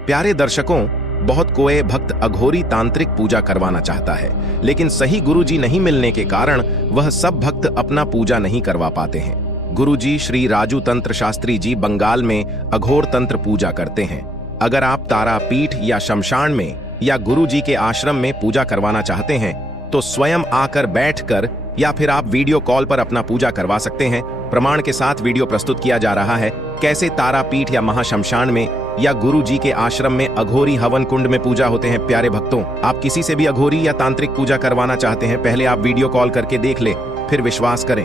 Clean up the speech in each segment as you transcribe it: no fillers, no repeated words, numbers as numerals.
प्यारे दर्शकों, बहुत कोई भक्त अघोरी तांत्रिक पूजा करवाना चाहता है, लेकिन सही गुरुजी नहीं मिलने के कारण वह सब भक्त अपना पूजा नहीं करवा पाते हैं। गुरुजी श्री राजू तंत्र शास्त्री जी बंगाल में अघोर तंत्र पूजा करते हैं। अगर आप तारापीठ या शमशान में या गुरुजी के आश्रम में पूजा करवाना चाहते हैं तो स्वयं आकर बैठकर या फिर आप वीडियो कॉल पर अपना पूजा करवा सकते हैं। प्रमाण के साथ वीडियो प्रस्तुत किया जा रहा है कैसे तारापीठ या महाशमशान में या गुरुजी के आश्रम में अघोरी हवन कुंड में पूजा होते हैं। प्यारे भक्तों, आप किसी से भी अघोरी या तांत्रिक पूजा करवाना चाहते हैं, पहले आप वीडियो कॉल करके देख ले, फिर विश्वास करें।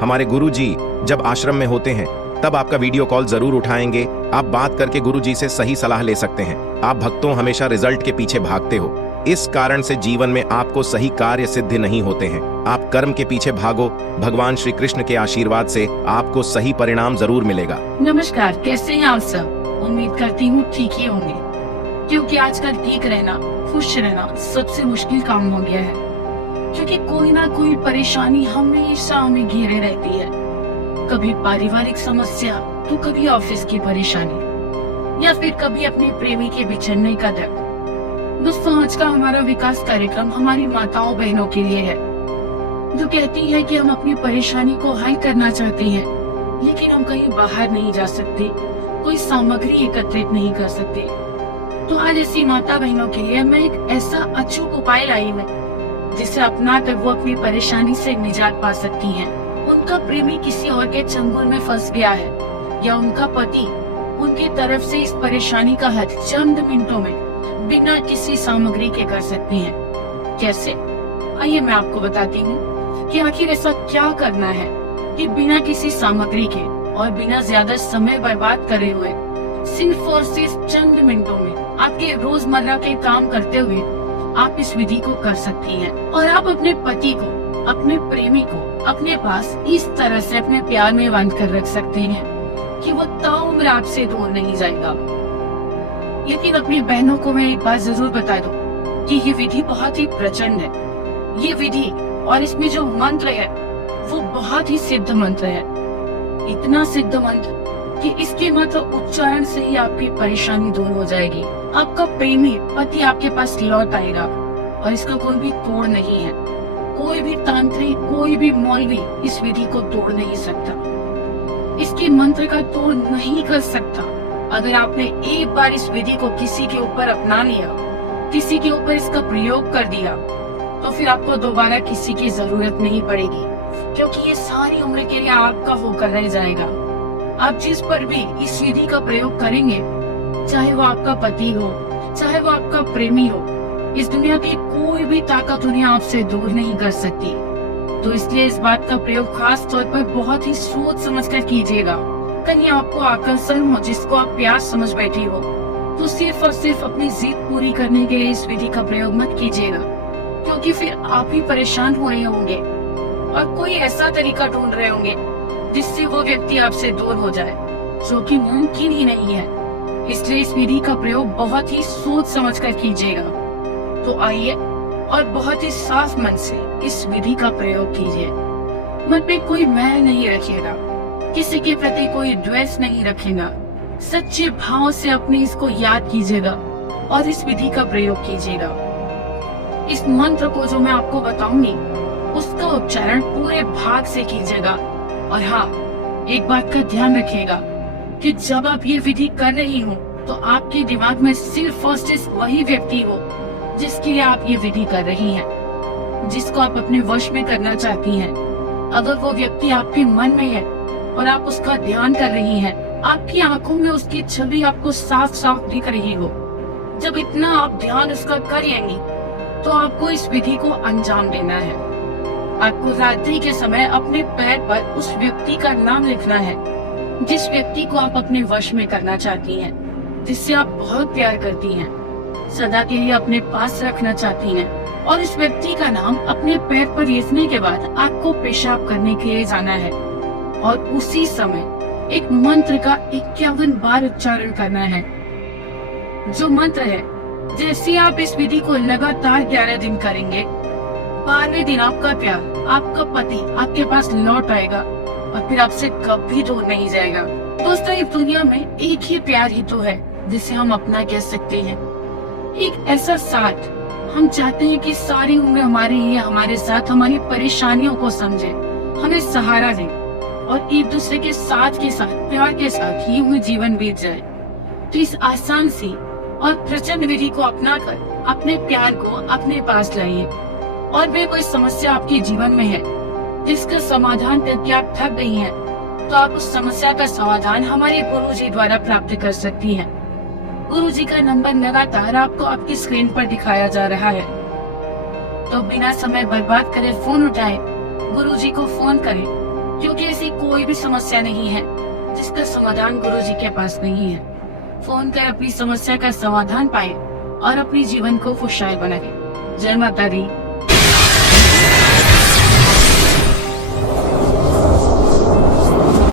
हमारे गुरुजी जब आश्रम में होते हैं तब आपका वीडियो कॉल जरूर उठाएंगे। आप बात करके गुरुजी से सही सलाह ले सकते हैं। आप भक्तों हमेशा रिजल्ट के पीछे भागते हो, इस कारण से जीवन में आपको सही कार्य सिद्ध नहीं होते हैं। आप कर्म के पीछे भागो, भगवान श्री कृष्ण के आशीर्वाद से आपको सही परिणाम जरूर मिलेगा। नमस्कार, कैसे हैं आप सब? उम्मीद करती हूँ ठीक ही होंगे, क्योंकि आजकल ठीक रहना, खुश रहना सबसे मुश्किल काम हो गया है। क्योंकि कोई ना कोई परेशानी हमेशा हमें घेरे रहती है। कभी पारिवारिक समस्या तो कभी ऑफिस की परेशानी या फिर कभी अपने प्रेमी के बिछड़ने का दर्द। दोस्तों, आज का हमारा विकास कार्यक्रम हमारी माताओं बहनों के लिए है, जो कहती है कि हम अपनी परेशानी को हल करना चाहते हैं, लेकिन हम कहीं बाहर नहीं जा सकते, कोई सामग्री एकत्रित नहीं कर सकते। तो आज ऐसी माता बहनों के लिए मैं एक ऐसा अचूक उपाय लाई हूँ जिसे अपना कर वो अपनी परेशानी से निजात पा सकती हैं। उनका प्रेमी किसी और के चंगुल में फंस गया है या उनका पति उनकी तरफ से इस परेशानी का हल चंद मिनटों में बिना किसी सामग्री के कर सकती हैं। कैसे? आइए मैं आपको बताती हूँ कि आखिर ऐसा क्या करना है कि बिना किसी सामग्री के और बिना ज्यादा समय बर्बाद करे हुए सिर्फ और सिर्फ चंद मिनटों में आपके रोजमर्रा के काम करते हुए आप इस विधि को कर सकती हैं। और आप अपने पति को, अपने प्रेमी को अपने पास इस तरह से अपने प्यार में बांध कर रख सकते हैं कि वो ताउम्र आपसे दूर नहीं जाएगा। लेकिन अपनी बहनों को मैं एक बात जरूर बता दूं कि ये विधि बहुत ही प्रचंड है। ये विधि और इसमें जो मंत्र है वो बहुत ही सिद्ध मंत्र है। इतना सिद्ध मंत्र कि इसके मंत्र उच्चारण से ही आपकी परेशानी दूर हो जाएगी। आपका प्रेमी पति आपके पास लौट आएगा और इसका कोई भी तोड़ नहीं है। कोई भी तांत्रिक, कोई भी मौलवी इस विधि को तोड़ नहीं सकता, इसके मंत्र का तोड़ नहीं कर सकता। अगर आपने एक बार इस विधि को किसी के ऊपर अपना लिया, किसी के ऊपर इसका प्रयोग कर दिया, तो फिर आपको दोबारा किसी की जरूरत नहीं पड़ेगी, क्योंकि ये सारी उम्र के लिए आपका होकर रह जाएगा। आप जिस पर भी इस विधि का प्रयोग करेंगे, चाहे वो आपका पति हो, चाहे वो आपका प्रेमी हो, इस दुनिया की कोई भी ताकत उन्हें आपसे दूर नहीं कर सकती। तो इसलिए इस बात का प्रयोग खास तौर पर बहुत ही सोच समझ कर कीजिएगा। कहीं आपको आकर्षण हो जिसको आप प्यार समझ बैठी हो, तो सिर्फ और सिर्फ अपनी जिद पूरी करने के लिए इस विधि का प्रयोग मत कीजिएगा, क्योंकि फिर आप ही परेशान हो रहे होंगे और कोई ऐसा तरीका ढूंढ रहे होंगे जिससे वो व्यक्ति आपसे दूर हो जाए, जो कि मुमकिन ही नहीं है। इसलिए इस विधि का प्रयोग बहुत ही सोच समझ कर कीजिएगा। तो आइए और बहुत ही साफ मन से इस विधि का प्रयोग कीजिए। मन में कोई मैल नहीं रखिएगा, किसी के प्रति कोई द्वेष नहीं रखेगा। सच्चे भाव से अपने इसको याद कीजिएगा और इस विधि का प्रयोग कीजिएगा। इस मंत्र को जो मैं आपको बताऊंगी उसका उच्चारण पूरे भाग से कीजिएगा। और हाँ, एक बात का ध्यान रखिएगा कि जब आप ये विधि कर रही हो तो आपके दिमाग में सिर्फ और सिर्फ वही व्यक्ति हो जिसके लिए आप ये विधि कर रही हैं, जिसको आप अपने वश में करना चाहती हैं। अगर वो व्यक्ति आपके मन में है और आप उसका ध्यान कर रही हैं, आपकी आंखों में उसकी छवि आपको साफ साफ दिख रही हो, जब इतना आप ध्यान उसका कर लेंगी तो आपको इस विधि को अंजाम देना है। आपको रात्रि के समय अपने पैर पर उस व्यक्ति का नाम लिखना है, जिस व्यक्ति को आप अपने वश में करना चाहती हैं, जिससे आप बहुत प्यार करती हैं, सदा के लिए अपने पास रखना चाहती हैं। और इस व्यक्ति का नाम अपने पैर पर लिखने के बाद आपको पेशाब करने के लिए जाना है और उसी समय एक मंत्र का 51 बार उच्चारण करना है। जो मंत्र है, जैसे आप इस विधि को लगातार 11 दिन करेंगे, 12वें दिन आपका प्यार, आपका पति आपके पास लौट आएगा और फिर आपसे कभी दूर नहीं जाएगा। दोस्तों, इस दुनिया में एक ही प्यार ही तो है जिसे हम अपना कह सकते हैं। एक ऐसा साथ हम चाहते हैं कि सारी उम्र हमारे लिए हमारे साथ हमारी परेशानियों को समझे, हमें सहारा दे और एक दूसरे के साथ प्यार के साथ ही हुए जीवन बीत जाए। तो इस आसान सी और प्रचंड विधि को अपनाकर अपने प्यार को अपने पास लाइए। और भी कोई समस्या आपके जीवन में है जिसका समाधान करके आप थक गई हैं, तो आप उस समस्या का समाधान हमारे गुरुजी द्वारा प्राप्त कर सकती हैं। गुरुजी का नंबर लगातार आपको आपकी स्क्रीन पर दिखाया जा रहा है। तो बिना समय बर्बाद करे फोन उठाएं, गुरुजी को फोन करें, क्योंकि ऐसी कोई भी समस्या नहीं है जिसका समाधान गुरुजी के पास नहीं है। फोन कर अपनी समस्या का समाधान पाएं और अपने जीवन को खुशहाल बनाएं। जय माता दी।